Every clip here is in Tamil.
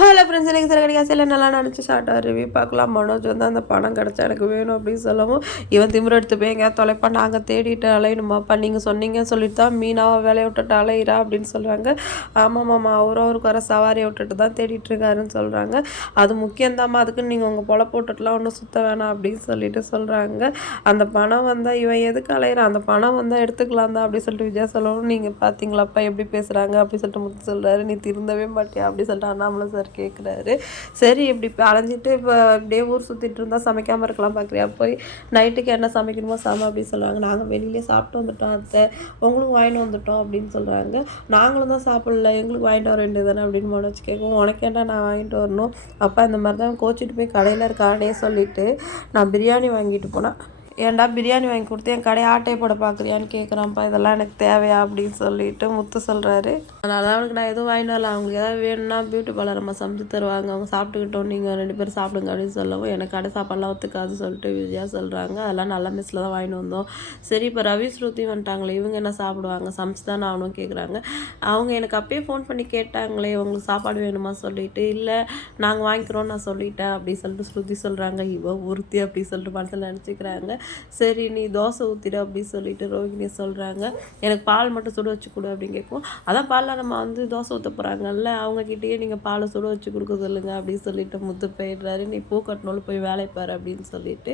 ஹலோ ஃப்ரெண்ட்ஸ் எனக்கு சில கிடைக்காசியில் நல்லா நினச்சி ஷார்ட்டாக ரிவ்யூ பார்க்கலாம். மனோஜ் வந்து அந்த பணம் கிடச்சா எனக்கு வேணும் அப்படின்னு சொல்லவும் இவன் திமிர எடுத்து போய் தொலைப்பா நாங்கள் தேடிட்டு அலையணுமாப்பா நீங்கள் சொன்னீங்கன்னு சொல்லிட்டு தான் மீனாவை வேலையை விட்டுட்டு அலையிறா அப்படின்னு சொல்கிறாங்க ஆமாம் மாமா அவரும் அவருக்கு வர சவாரியை விட்டுட்டு தான் தேடிட்டு இருக்காருன்னு சொல்கிறாங்க அது முக்கியந்தாம்மா அதுக்கு நீங்கள் உங்கள் பொழப்பு விட்டுட்டுலாம் ஒன்றும் சுத்த வேணாம் அப்படின்னு சொல்லிட்டு சொல்கிறாங்க அந்த பணம் வந்தால் இவன் எதுக்கு அலையிறான்? அந்த பணம் வந்தால் எடுத்துக்கலாம் தான் அப்படின்னு சொல்லிட்டு விஜயா சொல்லவும் நீங்கள் பார்த்தீங்களாப்பா எப்படி பேசுகிறாங்க அப்படின்னு சொல்லிட்டு முத்து சொல்கிறாரு நீ திருந்தவே மாட்டியா? அப்படின்னு சொல்லிட்டு அண்ணாமலை சார் கேட்குறாரு சரி இப்படி இப்போ அலைஞ்சிட்டு இப்போ இப்படியே ஊர் சுற்றிட்டு இருந்தால் சமைக்காமல் இருக்கலாம் பார்க்குறியா போய் நைட்டுக்கு என்ன சமைக்கணுமோ சமை அப்படின்னு சொல்லுவாங்க. நாங்கள் வெளியிலே சாப்பிட்டு வந்துட்டோம் அத்தை. உங்களுக்கு வாங்கிட்டு வந்துட்டோம் அப்படின்னு சொல்கிறாங்க நாங்களும் தான் சாப்பிடல. எங்களுக்கு வாங்கிட்டு வர வேண்டியது தானே அப்படின்னு மனோஜ் கேட்கும் உனக்கு என்ன நான் வாங்கிட்டு வரணும்? அப்பா இந்த மாதிரி தான் கோச்சிட்டு போய் கடையில் இருக்கானே சொல்லிட்டு நான் பிரியாணி வாங்கிட்டு போனேன். ஏன்டா பிரியாணி வாங்கி கொடுத்து என் கடையை ஆட்டை போட பார்க்குறியான்னு கேட்குறான்ப்பா இதெல்லாம் எனக்கு தேவையா அப்படின்னு சொல்லிட்டு முத்து சொல்கிறாரு அதனால தான் அவனுக்கு நான் எதுவும் வாங்கிட்டு வரல. அவங்களுக்கு ஏதாவது வேணும்னா பியூட்டி பார்லர் சமைச்சு தருவாங்க. அவங்க சாப்பிட்டுக்கிட்டோம் நீங்கள் ரெண்டு பேரும் சாப்பிடுங்க அப்படின்னு சொல்லவும் எனக்கு கடை சாப்பாடுலாம் ஒத்துக்காது சொல்லிட்டு விஜயா சொல்கிறாங்க அதெல்லாம் நல்ல மெஸ்ஸில் தான் வாங்கிட்டு வந்தோம். சரி இப்போ ரவி ஸ்ருதி வந்துட்டாங்களே இவங்க என்ன சாப்பிடுவாங்க? சமைச்சு தான் ஆகணும் கேட்குறாங்க அவங்க எனக்கு அப்பயே ஃபோன் பண்ணி கேட்டாங்களே உங்களுக்கு சாப்பாடு வேணுமா? சொல்லிட்டு இல்லை நாங்கள் வாங்கிக்கிறோம் நான் சொல்லிட்டேன் அப்படின்னு சொல்லிட்டு ஸ்ருதி சொல்கிறாங்க இவ உறுத்தி அப்படி சொல்லிட்டு மனசில் நினச்சிக்கிறாங்க. சரி நீ தோசை ஊற்றிடு அப்படின்னு சொல்லிட்டு ரோஹிணி சொல்கிறாங்க எனக்கு பால் மட்டும் சுட வச்சு கொடு அப்படின்னு கேட்கும் அதான் பாலில் நம்ம வந்து தோசை ஊற்ற போகிறாங்கல்ல அவங்கக்கிட்டேயே நீங்கள் பாலை சுட வச்சு கொடுக்க சொல்லுங்கள் அப்படின்னு சொல்லிட்டு முத்து போயிடுறாரு. நீ பூ கட்டினோடு போய் வேலை பாரு அப்படின்னு சொல்லிட்டு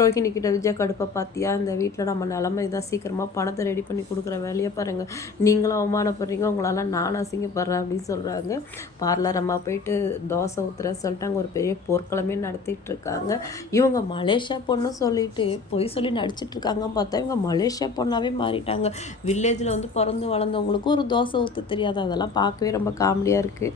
ரோஹிணி கிட்ட விஜய் கடுப்பை பார்த்தியா இந்த வீட்டில் நம்ம நிலமை இதான். சீக்கிரமாக பணத்தை ரெடி பண்ணி கொடுக்குற வேலையை பாருங்கள் நீங்களும் அவமானப்படுறீங்க உங்களால் நானும் அசிங்கப்படுறேன் அப்படின்னு சொல்கிறாங்க பார்லர் அம்மா போயிட்டு தோசை ஊற்றுறேன்னு சொல்லிட்டு அங்கே ஒரு பெரிய போர்க்களமே நடத்திட்டு இருக்காங்க. இவங்க மலேசியா பொண்ணு சொல்லிட்டு பொய் சொல்லி நடிச்சிட்டு பார்த்தா இவங்க மலேசியா பொண்ணாகவே மாறிட்டாங்க. வில்லேஜில் வந்து பிறந்து வளர்ந்தவங்களுக்கும் ஒரு தோசை ஊற்ற தெரியாது. அதெல்லாம் பார்க்கவே ரொம்ப காமெடியாக இருக்குது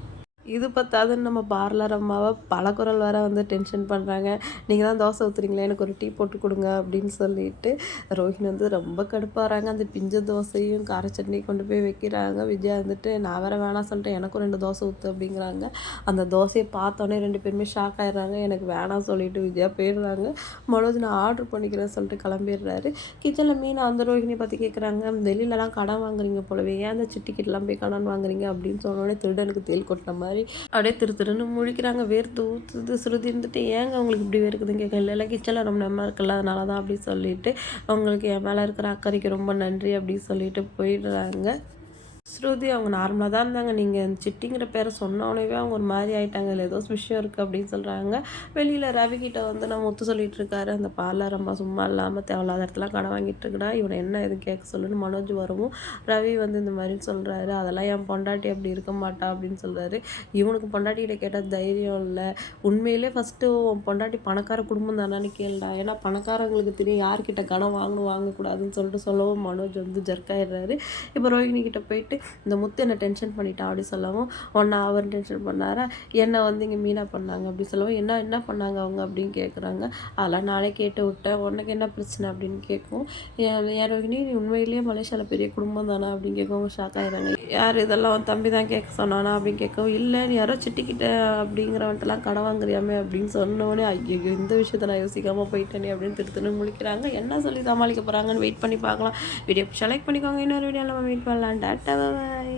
இது பத்தாதுன்னு நம்ம பார்லர் அம்மாவை பல குரல் வர வந்து டென்ஷன் பண்ணுறாங்க நீங்கள் தான் தோசை ஊற்றுறீங்களே எனக்கு ஒரு டீ போட்டு கொடுங்க அப்படின்னு சொல்லிட்டு ரோஹினி வந்து ரொம்ப கடுப்பாகிறாங்க அந்த பிஞ்ச தோசையும் கார சட்னி கொண்டு போய் வைக்கிறாங்க. விஜயா வந்துட்டு நான் வேற வேணாம் சொல்லிட்டு எனக்கும் ரெண்டு தோசை ஊற்று அப்படிங்கிறாங்க. அந்த தோசையை பார்த்தோன்னே ரெண்டு பேருமே ஷாக் ஆயிடுறாங்க. எனக்கு வேணாம் சொல்லிட்டு விஜயா போயிடுறாங்க. மனோஜ் நான் ஆர்டர் பண்ணிக்கிறேன் சொல்லிட்டு கிளம்பிடுறாரு. கிச்சனில் மீன் அந்த ரோஹினி பற்றி கேட்குறாங்க வெளியிலலாம் கடன் வாங்குறீங்க போலவே. ஏன் அந்த சிட்டிக்கிட்டலாம் போய் கடன் வாங்குறீங்க? அப்படின்னு சொன்னோடனே திருடனுக்கு தேல் கொட்டின மாதிரி அப்படியே திரு திருன்னு முழிக்கிறாங்க. வேர்த்து ஊற்றுது சுருதி இருந்துட்டு ஏங்க அவங்களுக்கு இப்படி வேர்க்குதுன்னு கேட்க இல்லை இல்லை கிச்சனில் ரொம்ப நம்ம இருக்குல்ல அதனால தான் அப்படி சொல்லிட்டு அவங்களுக்கு என் மேலே இருக்கிற அக்கறைக்கு ரொம்ப நன்றி அப்படின்னு சொல்லிட்டு போயிடுறாங்க. ஸ்ருதி அவங்க நார்மலாக தான் இருந்தாங்க. நீங்கள் சிட்டிங்கிற பேரை சொன்னோடனே அவங்க ஒரு மாதிரி ஆகிட்டாங்க இல்லை ஏதோ விஷயம் இருக்குது அப்படின்னு சொல்கிறாங்க வெளியில் ரவி வந்து நம்ம ஒத்து சொல்லிட்டு இருக்காரு. அந்த பார்லர் அம்மா சும்மா இல்லாமல் தேவையில்லாத இடத்துல கடை வாங்கிட்டு இருக்கடா. இவனை என்ன எதுவும் கேட்க சொல்லுன்னு மனோஜ் வரவும். ரவி வந்து இந்த மாதிரி சொல்கிறாரு அதெல்லாம் என் பொண்டாட்டி அப்படி இருக்க மாட்டா அப்படின்னு சொல்கிறாரு இவனுக்கு பொண்டாட்டிகிட்ட கேட்டால் தைரியம் இல்லை. உண்மையிலே ஃபஸ்ட்டு உன் பொண்டாட்டி பணக்கார குடும்பம் தானான்னு கேளுடா. ஏன்னா பணக்காரங்களுக்கு தெரியும் யார்கிட்ட கடன் வாங்கணும் வாங்கக்கூடாதுன்னு சொல்லிட்டு சொல்லவும் மனோஜ் வந்து ஜர்க்காயிடுறாரு இப்போ ரோஹிணி கிட்ட போயிட்டு இந்த முத்து என்ன டென்ஷன் பண்ணிட்டா அப்படி சொல்லவும் ஒன்றா அவர் டென்ஷன் பண்ணாரா? என்னை வந்து இங்கே மீனா பண்ணாங்க அப்படி சொல்லவும் என்ன என்ன பண்ணாங்க அவங்க அப்படின்னு கேட்குறாங்க அதெல்லாம் நானே கேட்டு விட்டேன். உனக்கு என்ன பிரச்சனை அப்படின்னு கேட்கும் ஏன் நீ உண்மையிலேயே மலேசியாவில் பெரிய குடும்பம் தானா? அப்படின்னு கேட்கவும் ஷாக் ஆகிறாங்க யார் இதெல்லாம் தம்பி தான் கேட்க சொன்னானா? அப்படின்னு கேட்கவும் இல்லை நீ யாரோ சிட்டிக்கிட்ட அப்படிங்கிறவன்ட்டெல்லாம் கடன் வாங்குறியாமே? அப்படின்னு சொன்னோடனே ஐயோ இந்த விஷயத்த நான் யோசிக்காமல் போயிட்டேனே அப்படின்னு திருத்தணும் முழிக்கிறாங்க. என்ன சொல்லி சமாளிக்க போகிறாங்கன்னு வெயிட் பண்ணி பார்க்கலாம். வீடியோ செலக்ட் பண்ணிக்கோங்க. இன்னொரு வீடியோ நம்ம மீட் பண்ணலாம். டேட்டா பாய்